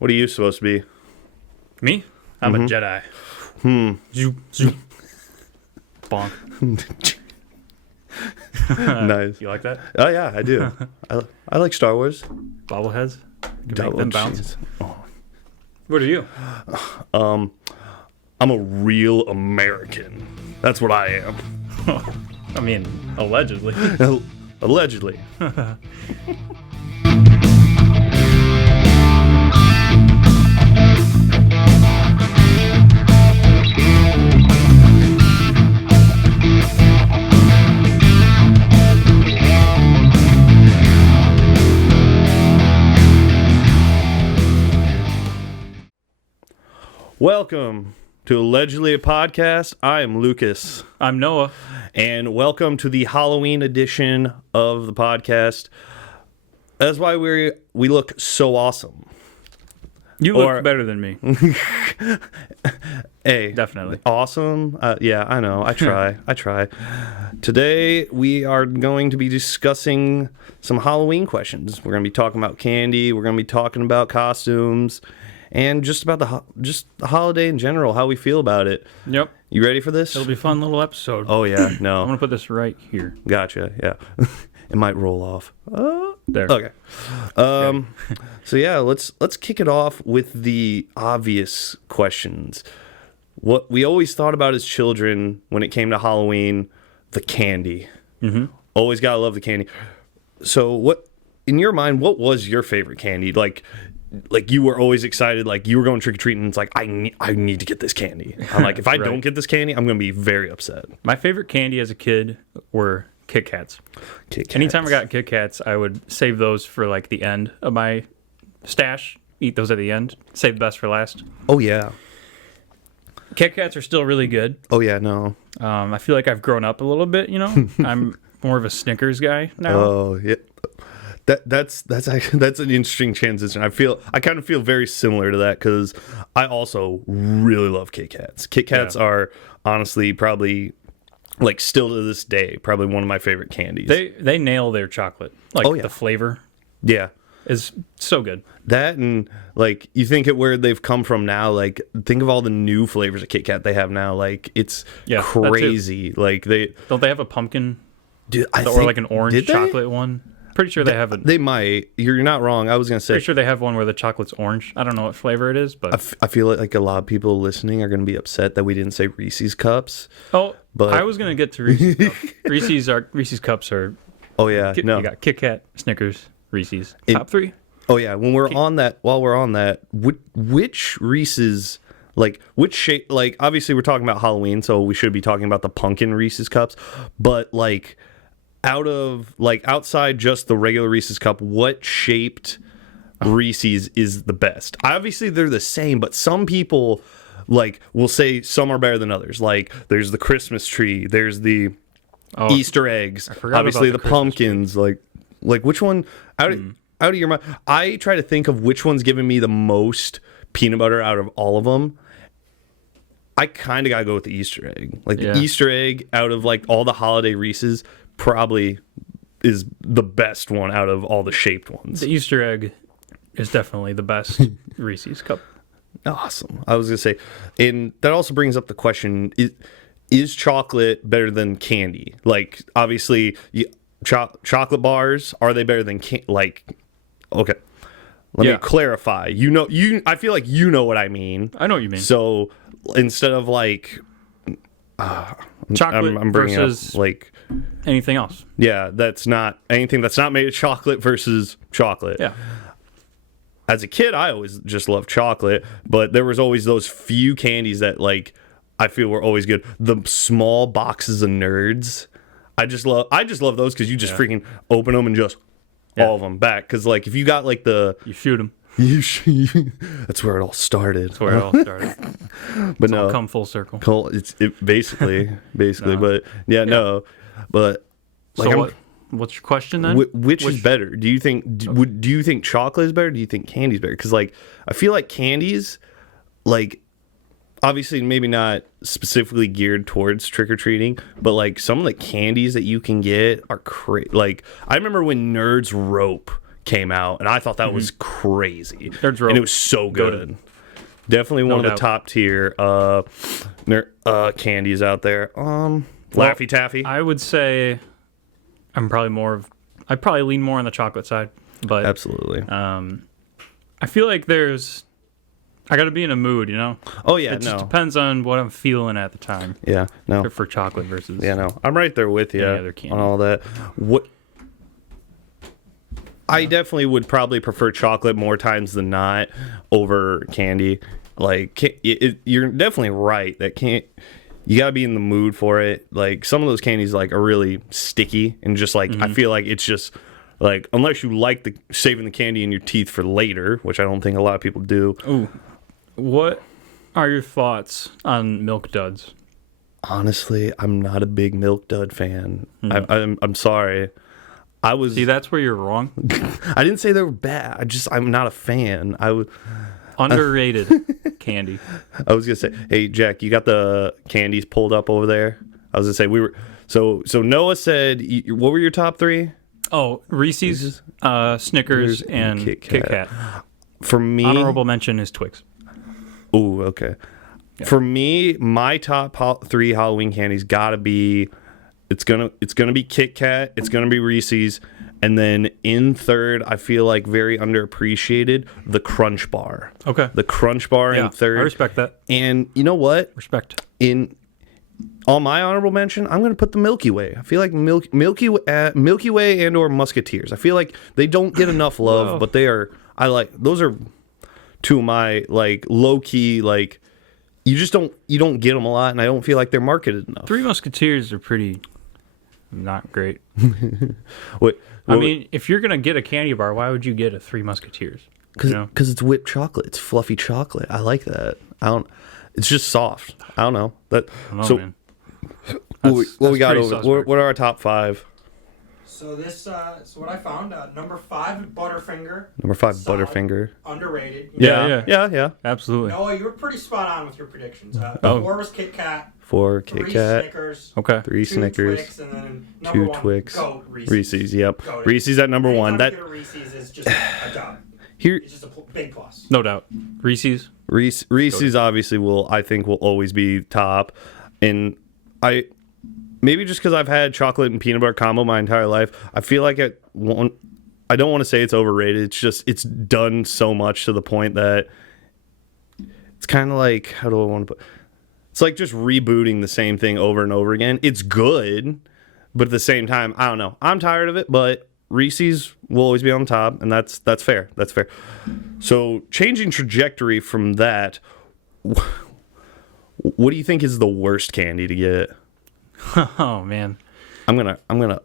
What are you supposed to be? Me? I'm a Jedi. Zoop, zoop. Bonk. Nice. You like that? Oh yeah, I do. I like Star Wars. Bobbleheads? You can Oh, make them bounce. Jesus. Oh. What are you? I'm a real American. That's what I am. I mean, allegedly. Allegedly. Welcome to Allegedly a Podcast. I am Lucas. I'm Noah. And welcome to the Halloween edition of the podcast. That's why we look so awesome. You look better than me. Hey, Definitely. Awesome. Yeah, I know. I try. Today we are going to be discussing some Halloween questions. We're going to be talking about candy. We're going to be talking about costumes, and just about the holiday in general, how we feel about it. Yep. You ready for this? It'll be a fun little episode. Oh yeah, I'm no. going to put this right here. Gotcha. Yeah. It might roll off. There. Okay. So yeah, let's kick it off with the obvious questions. What we always thought about as children when it came to Halloween, the candy. Mm-hmm. Always gotta love the candy. So what, in your mind, what was your favorite candy? Like you were always excited, like you were going trick-or-treating, and it's like, I need to get this candy. I'm like, if I don't get this candy, I'm going to be very upset. My favorite candy as a kid were Kit Kats. Kit Kats. Anytime I got Kit Kats, I would save those for like the end of my stash. Eat those at the end. Save the best for last. Oh, yeah. Kit Kats are still really good. Oh, yeah, no. I feel like I've grown up a little bit, you know? I'm more of a Snickers guy now. Oh, yeah. That's an interesting transition. I kind of feel very similar to that because I also really love Kit Kats. Kit Kats are honestly probably, like, still to this day, probably one of my favorite candies. They nail their chocolate. Like, the flavor Yeah. is so good. That, and like, you think at where they've come from now, like, think of all the new flavors of Kit Kat they have now. Like, it's crazy. Like, don't they have a pumpkin or like an orange chocolate one? Pretty sure they have it. They might. You're not wrong. I was gonna say. Pretty sure they have one where the chocolate's orange. I don't know what flavor it is, but I feel like a lot of people listening are gonna be upset that we didn't say Reese's cups. Oh, but I was gonna get to Reese's cups. Reese's cups are. Oh yeah, no. You got Kit Kat, Snickers, Reese's. Top three. Oh yeah, while we're on that, which Reese's, like, which shape? Like, obviously we're talking about Halloween, so we should be talking about the pumpkin Reese's cups. But like, outside just the regular Reese's cup, what shaped Reese's is the best? Obviously they're the same, but some people like will say some are better than others. Like, there's the Christmas tree, there's the Easter eggs, obviously the pumpkins. Like which one out of your mind? I try to think of which one's giving me the most peanut butter out of all of them. I kind of gotta go with the Easter egg. Like, the Easter egg out of like all the holiday Reese's probably is the best one out of all the shaped ones. The Easter egg is definitely the best Reese's cup. Awesome. I was gonna say, and that also brings up the question: is chocolate better than candy? Like, obviously, chocolate bars, are they better than like? Okay, let me clarify. I feel like you know what I mean. I know what you mean. So instead of like chocolate I'm bringing versus up like anything else. Yeah, that's not anything that's not made of chocolate versus chocolate. Yeah. As a kid, I always just loved chocolate, but there was always those few candies that, like, I feel were always good. The small boxes of Nerds, I just love those because you just freaking open them and just all of them back. Because, like, if you got like you shoot them. That's where it all started. That's where it all started. But it's no, all come full circle. It basically. But no. But like, so what's your question then? Which is better? Do you think chocolate is better? Do you think candy's better? Because, like, I feel like candies, like, obviously maybe not specifically geared towards trick-or-treating, but like some of the candies that you can get are crazy. Like, I remember when Nerds Rope came out, and I thought that was crazy. Nerds Row. And it was so good. Definitely one of the doubt. top tier candies out there. Laffy Taffy. I would say I'd probably lean more on the chocolate side, but Absolutely. I feel like I got to be in a mood, you know? Oh yeah, It just no. depends on what I'm feeling at the time Yeah, no. for chocolate versus. Yeah, no. I'm right there with you Any other candy. on all that. What I definitely would probably prefer chocolate more times than not over candy. Like you're definitely right that you gotta be in the mood for it. Like some of those candies like are really sticky and just like I feel like it's just like unless you like saving the candy in your teeth for later, which I don't think a lot of people do. Ooh. What are your thoughts on Milk Duds? Honestly, I'm not a big Milk Dud fan. I'm sorry. See, that's where you're wrong. I didn't say they were bad. I'm not a fan. Underrated candy. I was gonna say, hey Jack, you got the candies pulled up over there? I was gonna say we were. So Noah said, what were your top three? Oh, Reese's, Snickers, and Kit Kit Kat. Kat. For me, Honorable mention is Twix. Ooh, okay. Yeah. For me, my top three Halloween candies gotta be. It's gonna be Kit Kat. It's gonna be Reese's, and then in third, I feel like very underappreciated, the Crunch Bar. Okay. The Crunch Bar in third. I respect that. And you know what? Respect. On my honorable mention, I'm going to put the Milky Way. I feel like Milky Way and or Musketeers. I feel like they don't get enough love, but those are two of my like low key like you don't get them a lot, and I don't feel like they're marketed enough. Three Musketeers are pretty not great. I mean, if you're gonna get a candy bar, why would you get a Three Musketeers? Because it's whipped chocolate. It's fluffy chocolate. I like that. It's just soft. I don't know. Man. What we got pretty over? suspect. What are our top five? So what I found, number 5, Butterfinger. Number 5, Solid. Butterfinger. Underrated. Yeah. Absolutely. Noah, you were pretty spot on with your predictions. 4 was Kit Kat. 4 3 Kit Kat. Snickers. Okay. 3 2 Snickers. Twix, and then 2 number 1, Twix. Goat, Reese's. Reese's. Yep. Goated. Reese's at number 1. Anytime you get a Reese's is just a dub. Here It's just a big plus. No doubt. Reese's. Reese's obviously will always be top, and maybe just because I've had chocolate and peanut butter combo my entire life, I feel like I don't want to say it's overrated. It's just it's done so much to the point that it's kind of like, how do I want to put? It's like just rebooting the same thing over and over again. It's good, but at the same time, I don't know. I'm tired of it, but Reese's will always be on top, and that's fair. That's fair. So changing trajectory from that, what do you think is the worst candy to get? Oh man. I'm gonna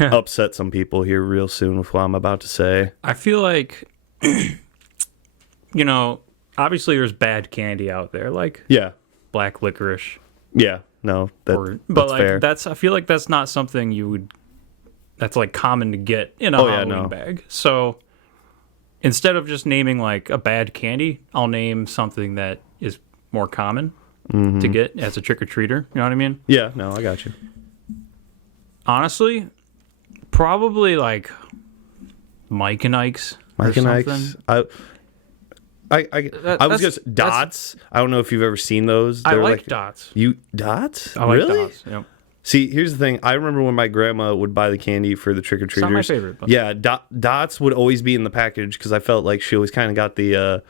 upset some people here real soon with what I'm about to say. I feel like, obviously there's bad candy out there, like Yeah, black licorice. yeah, no, But that's like fair. I feel like that's not something that's like common to get in a Halloween bag. So instead of just naming like a bad candy, I'll name something that is more common to get as a trick-or-treater. You know what I mean? Yeah, no, I got you. Honestly, probably like Mike and Ike's. Mike or and something. Ike's. I was just Dots. I don't know if you've ever seen those. I They're like Dots. You Dots? I like Really? Dots. Yep. See, here's the thing. I remember when my grandma would buy the candy for the trick or treaters. It's not my favorite. But Yeah, Dots would always be in the package because I felt like she always kind of got the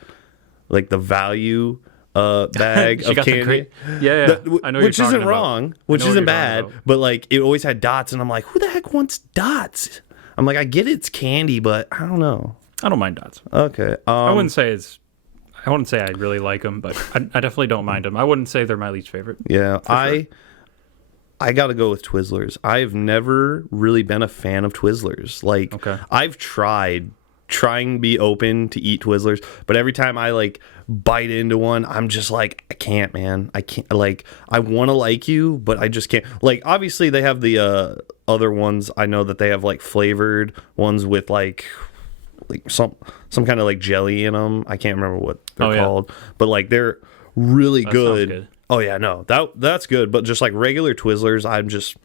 like the value bag She of got the candy. great- Yeah. I know what which you're isn't talking about. wrong, which I know what isn't you're talking bad, about. but like it always had dots, and I'm like, who the heck wants dots? I'm like, I get it's candy, but I don't know. I don't mind Dots. Okay, I wouldn't say I really like them, but I definitely don't mind them. I wouldn't say they're my least favorite. yeah, I got to go with Twizzlers. I've never really been a fan of Twizzlers. Like, Okay. I've trying to be open to eat Twizzlers, but every time I like bite into one, I'm just like, I can't, man. I can't. Like, I want to like you, but I just can't. Like, obviously they have the other ones. I know that they have like flavored ones with like some kind of like jelly in them. I can't remember what they're called, but like they're really That sounds good. good. Oh yeah, no, that's good. But just like regular Twizzlers, I'm just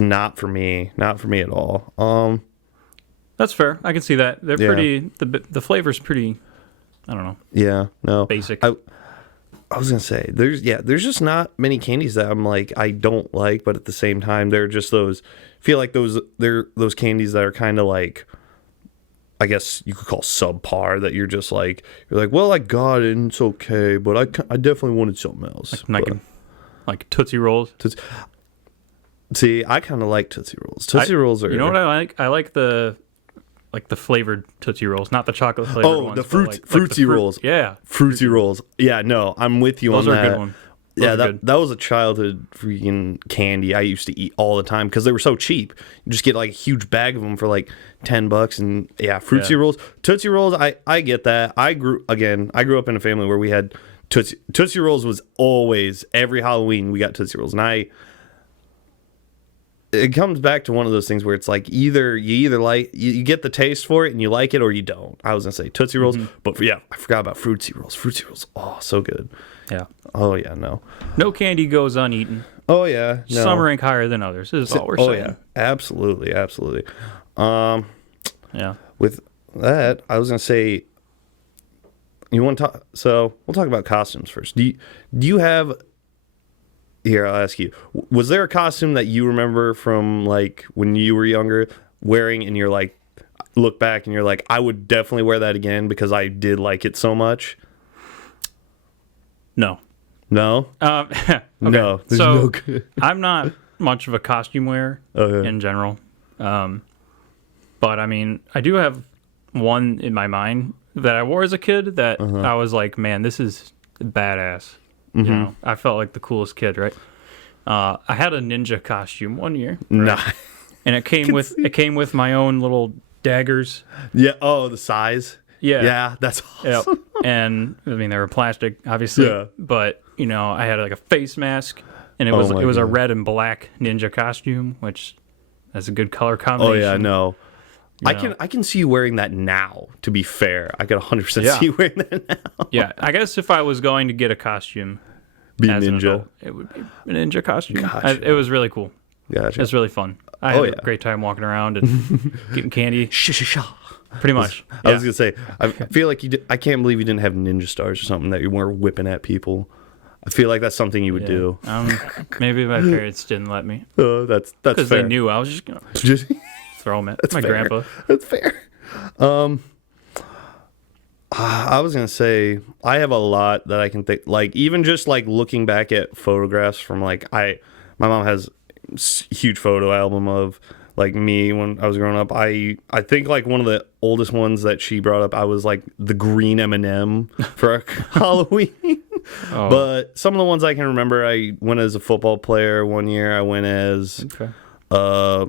not for me at all. That's fair. I can see that. They're pretty. The flavor's pretty. I don't know. Yeah. No. Basic. I was gonna say there's just not many candies that I'm like I don't like, but at the same time they're just those. I feel like they're those candies that are kind of like, I guess you could call Subpar, that you're like, well, I got it and it's okay, but I definitely wanted something else. Like Tootsie Rolls. See, I kind of like Tootsie Rolls. Tootsie Rolls are. You know what I like? I like the flavored Tootsie Rolls, not the chocolate flavored ones. Oh, the Fruitsy Rolls. Yeah. Fruitsy Rolls. Yeah, no, I'm with you on that. Those are a good one. Yeah, that was a childhood freaking candy I used to eat all the time because they were so cheap. You just get like a huge bag of them for like $10, and Fruitsy Rolls, Tootsie Rolls. I get that. I grew up in a family where we had Tootsie Rolls. Was always every Halloween we got Tootsie Rolls, and it comes back to one of those things where it's like you get the taste for it and you like it or you don't. I was gonna say Tootsie Rolls, but I forgot about Fruitsy Rolls. Fruitsy Rolls, oh, so good. Yeah. Oh yeah, no. No candy goes uneaten. Oh yeah, no. Some rank higher than others. Is all we're saying. Oh yeah, absolutely. Yeah. With that, I was gonna say, you want to talk? So we'll talk about costumes first. Do you have? Here, I'll ask you. Was there a costume that you remember from like when you were younger wearing, and you're like, look back and you're like, I would definitely wear that again because I did like it so much? No. No? Okay. No. So I'm not much of a costume wearer in general. But I mean, I do have one in my mind that I wore as a kid that I was like, man, this is badass. You know, I felt like the coolest kid, right? I had a ninja costume one year. Right? Nah. And it came with my own little daggers. Yeah. Oh, the size. Yeah. Yeah, that's awesome. Yep. And I mean, they were plastic, obviously. Yeah. But you know, I had like a face mask, and it was a red and black ninja costume, which that's a good color combination. Oh yeah, no. I can see you wearing that now. To be fair, I can 100% see you wearing that now. Yeah, I guess if I was going to get a costume, be as ninja. An adult, it would be a ninja costume. Gotcha. It was really cool. Gotcha. It was really fun. I had a great time walking around and getting candy. Pretty much. I was gonna say, I feel like I can't believe you didn't have ninja stars or something that you weren't whipping at people. I feel like that's something you would do. Maybe my parents didn't let me. That's fair. Because they knew I was just gonna throw them at my grandpa. That's fair. I was gonna say I have a lot that I can think. Like even just like looking back at photographs from like my mom has a huge photo album of like me when I was growing up. I think like one of the oldest ones that she brought up, I was like the green M&M for Halloween. But some of the ones I can remember, I went as a football player one year. I went as a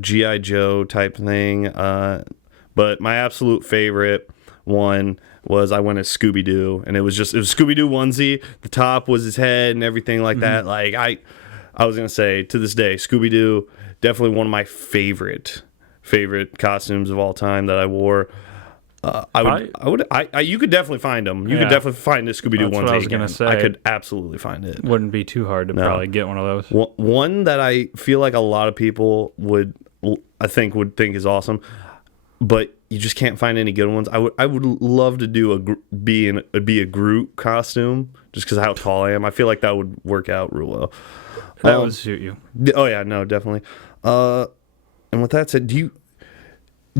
G.I. Joe type thing. But my absolute favorite one was I went as Scooby-Doo, and it was Scooby-Doo onesie. The top was his head and everything like that. Like I was gonna say, to this day, Scooby-Doo, definitely one of my favorite costumes of all time that I wore. You could definitely find them. You could definitely find a Scooby-Doo onesie. What I was gonna say. I could absolutely find it. Wouldn't be too hard to probably get one of those. One that I feel like a lot of people would think is awesome, but you just can't find any good ones. I would love to do be a Groot costume just because of how tall I am. I feel like that would work out real well. That would suit you. Oh yeah, no, definitely. And with that said, do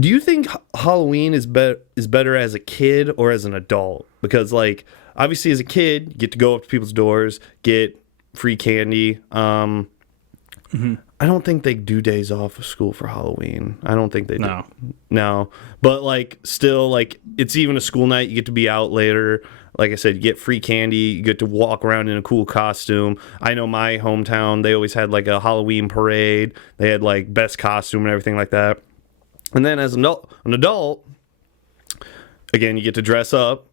you think Halloween is better as a kid or as an adult? Because like obviously as a kid, you get to go up to people's doors, get free candy. I don't think they do days off of school for Halloween. I don't think they do. No. But like still, like it's even a school night. You get to be out later. Like I said, you get free candy. You get to walk around in a cool costume. I know my hometown, they always had like a Halloween parade. They had like best costume and everything like that. And then as an adult, again, you get to dress up,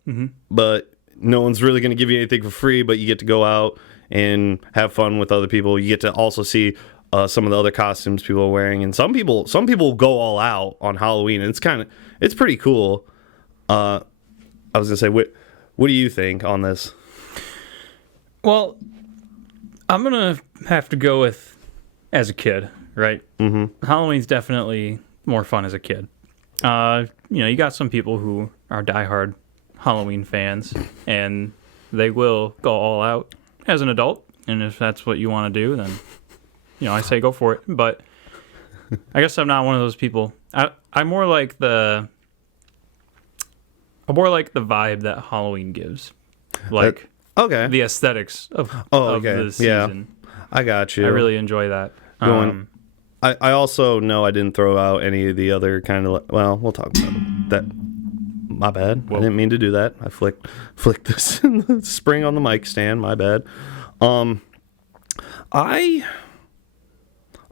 but no one's really going to give you anything for free, but you get to go out and have fun with other people. You get to also see some of the other costumes people are wearing. And some people go all out on Halloween, and it's pretty cool. I was going to say, what do you think on this? Well, I'm going to have to go with as a kid, right? Halloween's definitely more fun as a kid. You got some people who are diehard Halloween fans, and they will go all out as an adult. And if that's what you want to do, then I say go for it. But I guess I'm not one of those people. I'm more like the vibe that Halloween gives, like okay, the aesthetics of the season. Yeah, I got you. I really enjoy that. I also know I didn't throw out any of the other kind of. Well, we'll talk about that. My bad. I didn't mean to do that. I flicked this spring on the mic stand. My bad. I'm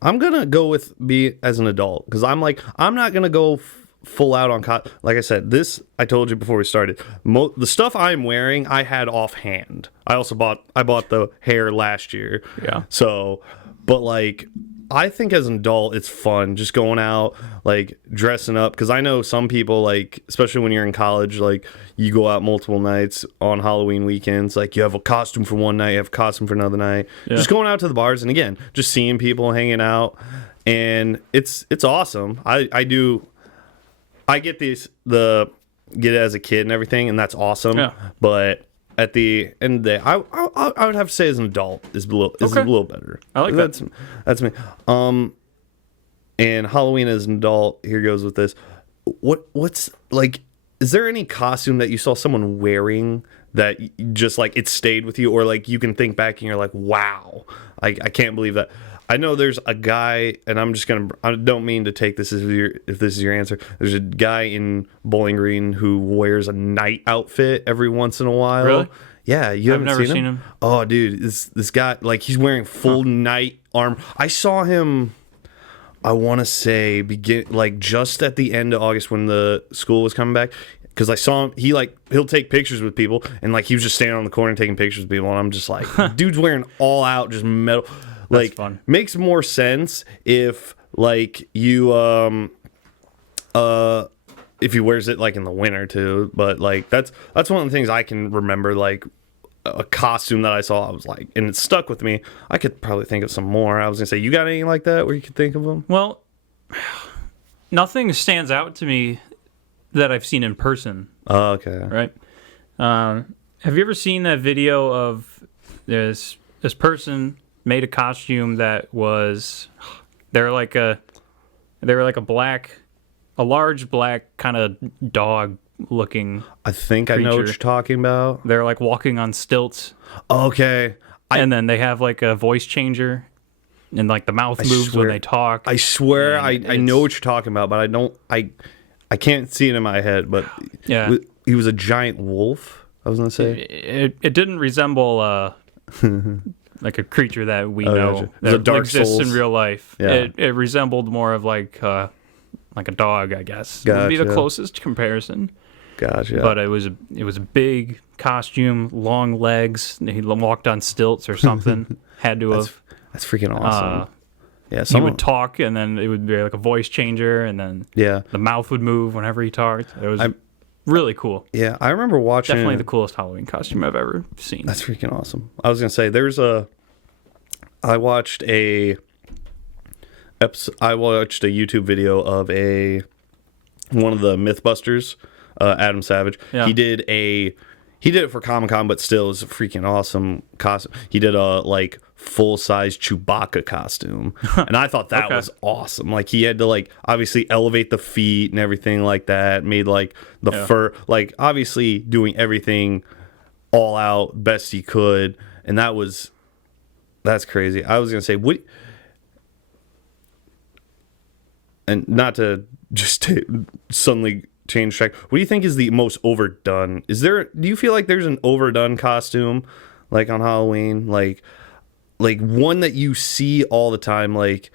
gonna go with be as an adult because I'm not gonna go full out on like I said, this I told you before we started. The stuff I'm wearing I had offhand. I bought the hair last year. Yeah. So, but like I think as an adult it's fun just going out like dressing up because I know some people like especially when you're in college like you go out multiple nights on Halloween weekends like you have a costume for one night you have a costume for another night just going out to the bars and again just seeing people hanging out and it's awesome. I get get it as a kid and everything and that's awesome but at the end of the day, I would have to say as an adult is a little better. I like that. That's me. And Halloween as an adult, here goes with this. What's like? Is there any costume that you saw someone wearing that just like it stayed with you, or like you can think back and you're like, wow, I can't believe that. I know there's a guy, and I don't mean to take this if this is your answer. There's a guy in Bowling Green who wears a night outfit every once in a while. Really? Yeah, I've never seen him. Oh, dude, this guy, like he's wearing full night armor. I saw him, I want to say, just at the end of August when the school was coming back. Because I saw him, he'll take pictures with people, and like he was just standing on the corner taking pictures with people, and I'm just like, dude's wearing all out, just metal. Like, fun. Makes more sense if like you if he wears it like in the winter too. But like that's one of the things I can remember. Like a costume that I saw, I was like, and it stuck with me. I could probably think of some more. I was gonna say, you got anything like that where you could think of them? Well, nothing stands out to me that I've seen in person. Oh, okay. Right. Have you ever seen that video of this person made a costume that was they're like a large black kind of dog looking I think creature. I know what you're talking about. They're like walking on stilts. Okay. And then they have like a voice changer and like the mouth moves when they talk. I swear I know what you're talking about, but I can't see it in my head, but yeah. He was a giant wolf, I was going to say. It didn't resemble like a creature that we know gotcha. that Dark exists Souls. in real life. Yeah. It resembled more of like a dog, I guess. Gotcha. Would be the closest comparison. Gotcha. But it was a big costume, long legs. He walked on stilts or something. Had to have. That's freaking awesome. Yeah, he would talk, and then it would be like a voice changer, and then the mouth would move whenever he talked. It was really cool. Yeah, I remember watching. Definitely the coolest Halloween costume I've ever seen. That's freaking awesome. I was gonna say I watched a YouTube video of one of the MythBusters, Adam Savage. Yeah. He did it for Comic-Con, but still it was a freaking awesome costume. He did a like full-size Chewbacca costume, and I thought that was awesome. Like he had to like obviously elevate the feet and everything like that. Made like the fur, like obviously doing everything all out best he could, and that's crazy. I was gonna say and not to just suddenly change track. What do you think is the most overdone? Do you feel like there's an overdone costume like on Halloween? Like one that you see all the time? Like,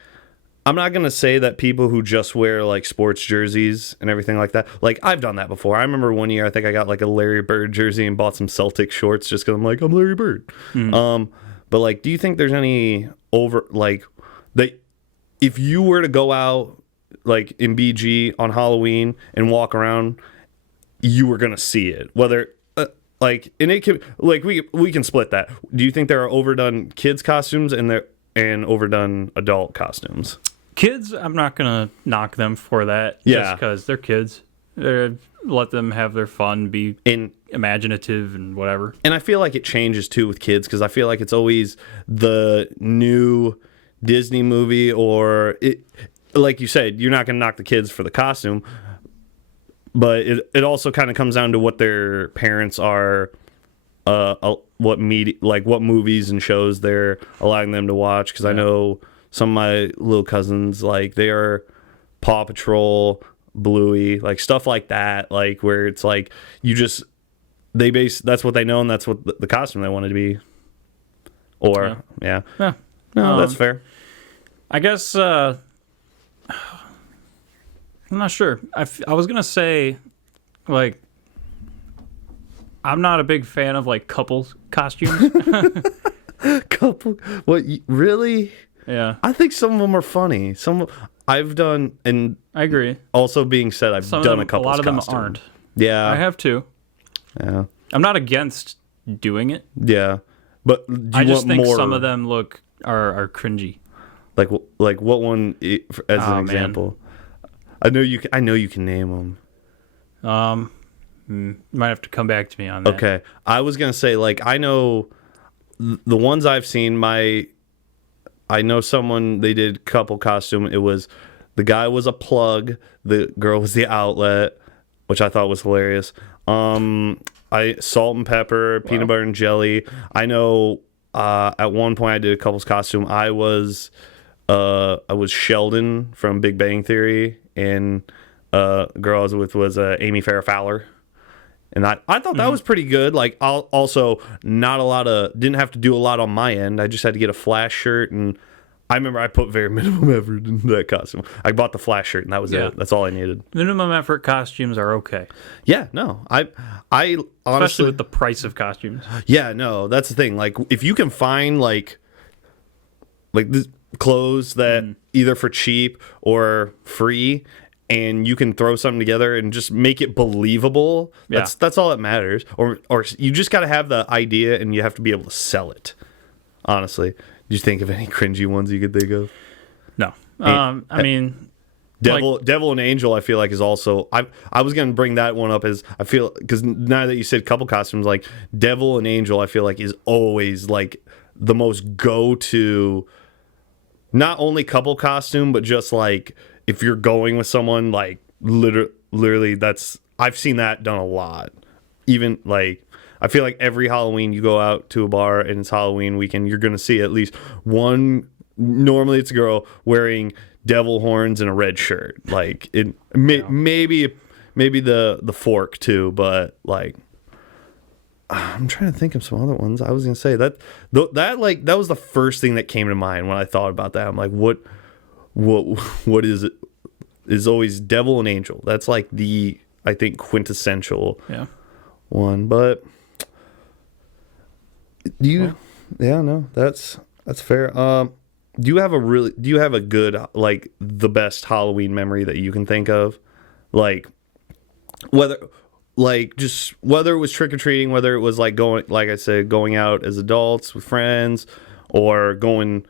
I'm not going to say that people who just wear like sports jerseys and everything like that. Like, I've done that before. I remember one year I think I got like a Larry Bird jersey and bought some Celtic shorts just because I'm like, I'm Larry Bird. Mm-hmm. But like, do you think there's any that if you were to go out like in BG on Halloween and walk around, you were gonna see it? Whether and it can we can split that. Do you think there are overdone kids costumes and overdone adult costumes? Kids, I'm not gonna knock them for that. Yeah. Just because they're kids. Let them have their fun, be imaginative and whatever. And I feel like it changes too with kids, because I feel like it's always the new Disney movie, or it, like you said, you're not going to knock the kids for the costume, but it also kind of comes down to what their parents are, what media, like what movies and shows they're allowing them to watch. Because I know some of my little cousins, like they are Paw Patrol, Bluey, like stuff like that, like where it's like that's what they know, and that's what the costume they wanted to be. Or no, that's fair. I guess I'm not sure. I was gonna say, like, I'm not a big fan of like couples costumes. Really? Yeah, I think some of them are funny. I've done, and I agree. Also being said, I've done a couple. A lot of them aren't. Yeah, I have too. Yeah, I'm not against doing it. Yeah, but I just think some of them are cringy. Like what one as an example? Man. I know you can name them. You might have to come back to me on that. Okay, I was gonna say, like, I know the ones I've seen. I know someone, they did couple costume. It was, the guy was a plug, the girl was the outlet, which I thought was hilarious. Salt and pepper, peanut butter and jelly. I know at one point I did a couple's costume. I was Sheldon from Big Bang Theory, and the girl I was with was Amy Farrah Fowler. And I thought that was pretty good. Like, also didn't have to do a lot on my end. I just had to get a Flash shirt, and I remember I put very minimum effort into that costume. I bought the Flash shirt, and that was it. That's all I needed. Minimum effort costumes are okay. Yeah, no. I honestly, especially with the price of costumes. Yeah, no, that's the thing. Like, if you can find like the clothes that either for cheap or free, and you can throw something together and just make it believable, that's all that matters. Or you just got to have the idea, and you have to be able to sell it. Honestly, did you think of any cringy ones you could think of? No. I mean, Devil and Angel, I feel like, is also. I was gonna bring that one up, as I feel, because now that you said couple costumes, like Devil and Angel, I feel like is always like the most go-to. Not only couple costume, but just like, if you're going with someone, like literally, I've seen that done a lot. Even like, I feel like every Halloween you go out to a bar and it's Halloween weekend, you're gonna see at least one. Normally, it's a girl wearing devil horns and a red shirt. Like maybe the fork too, but like, I'm trying to think of some other ones. I was gonna say that was the first thing that came to mind when I thought about that. I'm like, what is it? Is always Devil and Angel. That's like the, I think, quintessential one. But that's fair. Do you have a good, like, the best Halloween memory that you can think of? Like, whether it was trick-or-treating, whether it was like going, like I said, going out as adults with friends, or doing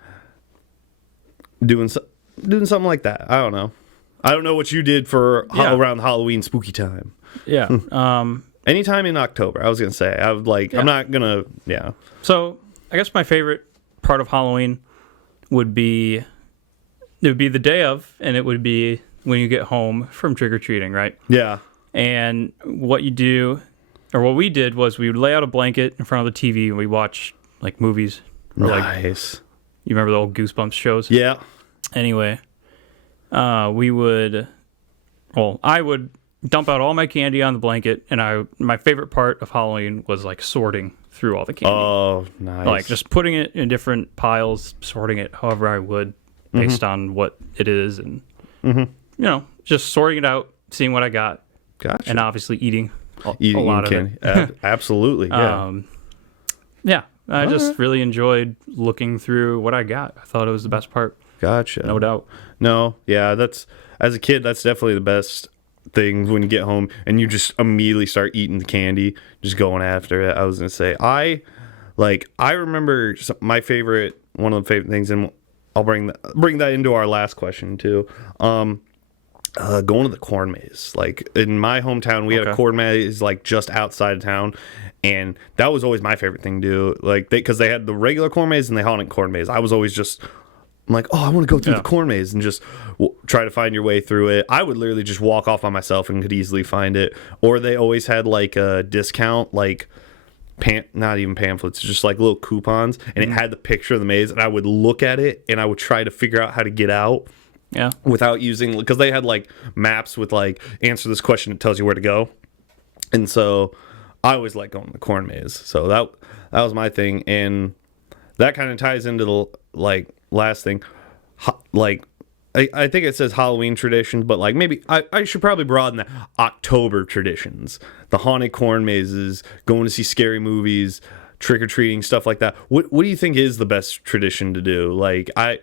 something like that. I don't know. I don't know what you did for around Halloween spooky time. Yeah. Anytime in October, I was going to say. I would like, I'm not going to, So, I guess my favorite part of Halloween would be the day of, and it would be when you get home from trick-or-treating, right? Yeah. And what you do, or what we did, was we would lay out a blanket in front of the TV and we watch like movies. Or, nice. You remember the old Goosebumps shows? Yeah. Anyway, I would dump out all my candy on the blanket, and my favorite part of Halloween was like sorting through all the candy. Oh, nice. Like just putting it in different piles, sorting it however I would based on what it is, and just sorting it out, seeing what I got. Gotcha. And obviously eating a lot of it. Absolutely, yeah. I just really enjoyed looking through what I got. I thought it was the best part. Gotcha. No doubt. No, yeah, as a kid, that's definitely the best thing when you get home and you just immediately start eating the candy, just going after it. I was going to say, I remember one of the favorite things, and I'll bring that into our last question too. Going to the corn maze. Like in my hometown, we had a corn maze like just outside of town, and that was always my favorite thing to do. Like because they had the regular corn maze and the haunted corn maze. I was always just I'm like, oh, I want to go through the corn maze and just try to find your way through it. I would literally just walk off by myself and could easily find it. Or they always had like a discount, like not even pamphlets, just like little coupons, and it had the picture of the maze, and I would look at it and I would try to figure out how to get out. Yeah. Without using, because they had like maps with like answer this question, it tells you where to go, and so I always like going to the corn maze. So that was my thing, and that kind of ties into the like last thing, like I think it says Halloween traditions, but like maybe I should probably broaden that. October traditions, the haunted corn mazes, going to see scary movies, trick or treating, stuff like that. What do you think is the best tradition to do? Like I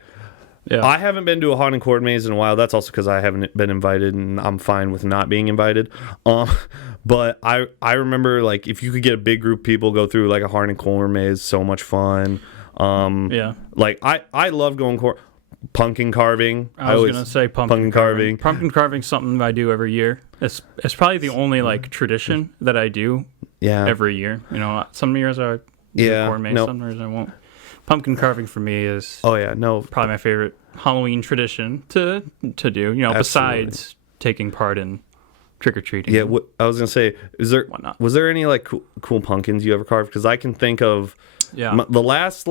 haven't been to a haunted corn maze in a while. That's also because I haven't been invited, and I'm fine with not being invited. But I remember like if you could get a big group of people go through like a haunted corn maze, so much fun. Like I love going pumpkin carving. I was gonna say pumpkin carving. Pumpkin carving something I do every year. It's probably the only like tradition that I do. Every year. You know, some years I do corn maze, some years I won't. Pumpkin carving for me is probably my favorite Halloween tradition to do. You know, besides taking part in trick or treating. Yeah, I was gonna say, was there any like cool pumpkins you ever carved? Because I can think of the last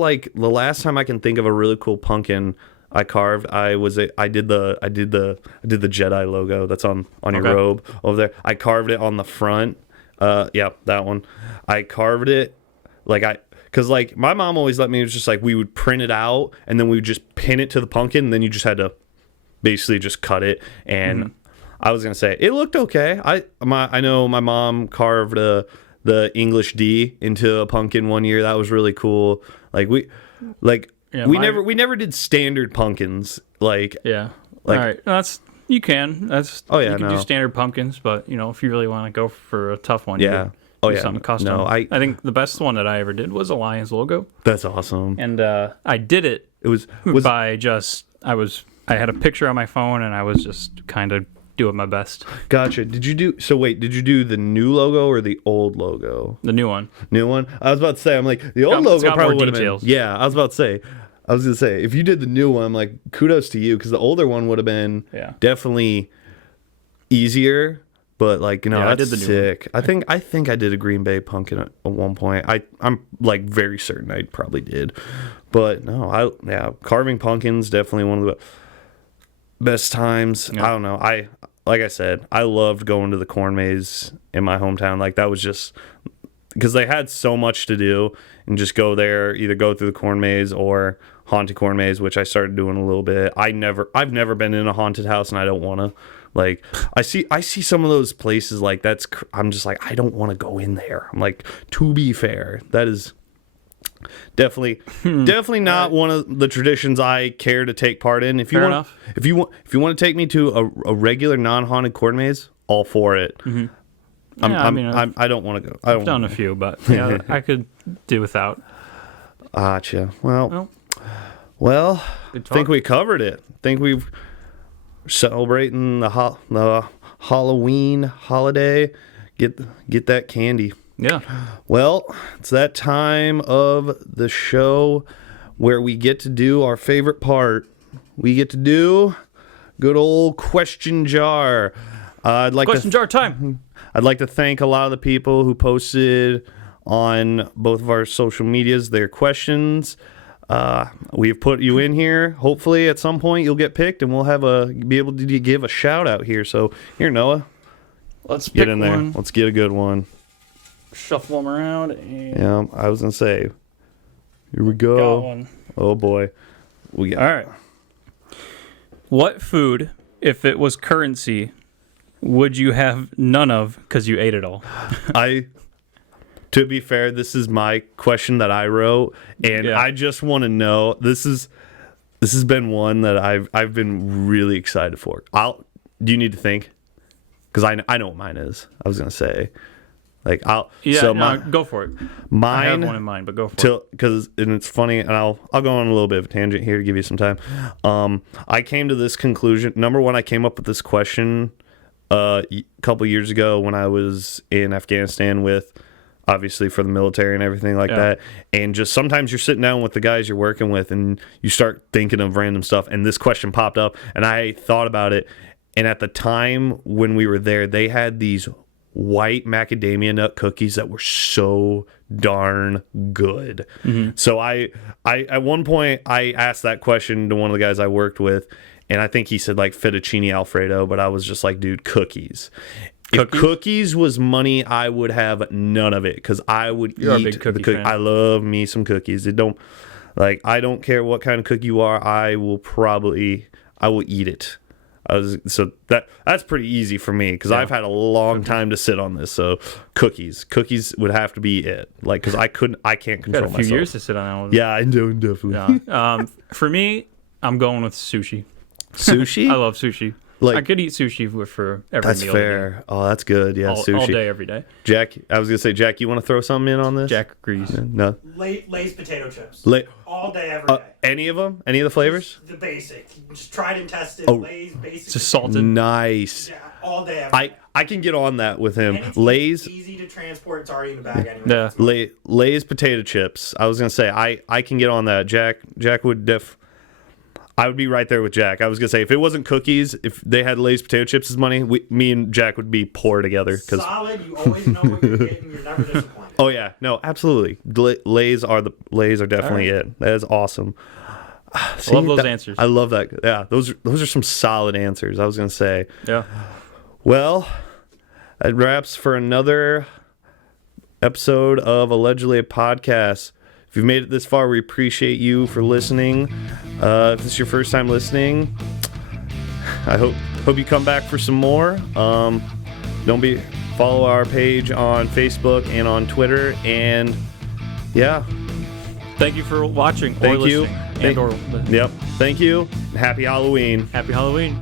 time I can think of a really cool pumpkin I carved. I did the Jedi logo that's on your robe over there. I carved it on the front. That one. I carved it because like my mom always let me, it was just like we would print it out and then we would just pin it to the pumpkin, and then you just had to basically just cut it. And I was gonna say it looked okay. I know my mom carved the English D into a pumpkin one year. That was really cool. We never did standard pumpkins. All right, you can do standard pumpkins, but you know if you really want to go for a tough one, something custom. No, I think the best one that I ever did was a Lions logo. That's awesome. And I did it. I had a picture on my phone and I was just kind of doing my best. Gotcha. Did you do the new logo or the old logo? The new one. New one? I was about to say, I'm like, the old logo probably would have been. Yeah, I was going to say, if you did the new one, I'm like, kudos to you, because the older one would have been definitely easier. But like, that's I did the sick. I think I did a Green Bay pumpkin at one point. I'm like very certain I probably did. But no, carving pumpkins definitely one of the best times. I don't know. Like I said, I loved going to the corn maze in my hometown. Like that was just because they had so much to do, and just go there, either go through the corn maze or haunted corn maze, which I started doing a little bit. I've never been in a haunted house, and I don't want to. Like I see some of those places like I'm just like, I don't want to go in there. I'm like, to be fair, that is definitely not one of the traditions I care to take part in. If you want to take me to a regular non-haunted corn maze, all for it. Mm-hmm. I don't want to go. I've done a few, but I could do without. Gotcha. Well, I think we covered it. I think we've celebrating the Halloween holiday. Get that candy. Yeah. Well, it's that time of the show where we get to do our favorite part. We get to do good old question jar. Question jar time. I'd like to thank a lot of the people who posted on both of our social medias their questions. We've put you in here. Hopefully at some point you'll get picked and we'll be able to give a shout out here. So here, Noah, let's get in there. Let's get a good one. Shuffle them around. Yeah, I was going to say, here we go. Got one. Oh boy. All right. What food, if it was currency, would you have none of because you ate it all? To be fair, this is my question that I wrote, and I just want to know, this has been one that I've been really excited for. Do you need to think? Because I know what mine is. I was gonna say, Like I'll go for it. Mine, I have one in mind, but go for it. Because it's funny, and I'll go on a little bit of a tangent here to give you some time. I came to this conclusion. Number one, I came up with this question a couple years ago when I was in Afghanistan with, obviously for the military and everything like that. And just sometimes you're sitting down with the guys you're working with, and you start thinking of random stuff. And this question popped up, and I thought about it. And at the time when we were there, they had these white macadamia nut cookies that were so darn good. So I at one point I asked that question to one of the guys I worked with, and I think he said like fettuccine alfredo, but I was just like, dude, cookies. If cookies was money, I would have none of it, because I would eat a big cookie fan. I love me some cookies. I don't care what kind of cookie you are, I will eat it. So that's pretty easy for me, because I've had a long time to sit on this. So cookies would have to be it. Like, because I can't control myself. Got a few years to sit on that one. Yeah, I do, definitely. Yeah. For me, I'm going with sushi. Sushi? I love sushi. Like, I could eat sushi for every that's meal. That's fair. Oh, that's good. Yeah, sushi all day, every day. Jack, I was gonna say, Jack, you want to throw something in on this? Jack agrees. No. Lay's potato chips. All day, every day. Any of them? Any of the flavors? Just the basic. Just tried and tested. Lay's basic. Just salted. Nice. Yeah, all day, every day. I can get on that with him. And it's Lay's easy to transport. It's already in the bag anyway. Yeah. Lay's potato chips. I was gonna say I can get on that. Jack would I would be right there with Jack. I was gonna say, if it wasn't cookies, if they had Lay's potato chips as money, me and Jack would be poor together. Solid. You always know what you're getting. You're never disappointed. Oh yeah, no, absolutely. Lay's are definitely it. That is awesome. I love those answers. I love that. Yeah, those are some solid answers. I was gonna say. Yeah. Well, that wraps for another episode of Allegedly a Podcast. If you've made it this far, we appreciate you for listening. If this is your first time listening, I hope you come back for some more. Follow our page on Facebook and on Twitter, and yeah. Thank you for watching. Thank you. Listening. Yep. Thank you. Happy Halloween. Happy Halloween.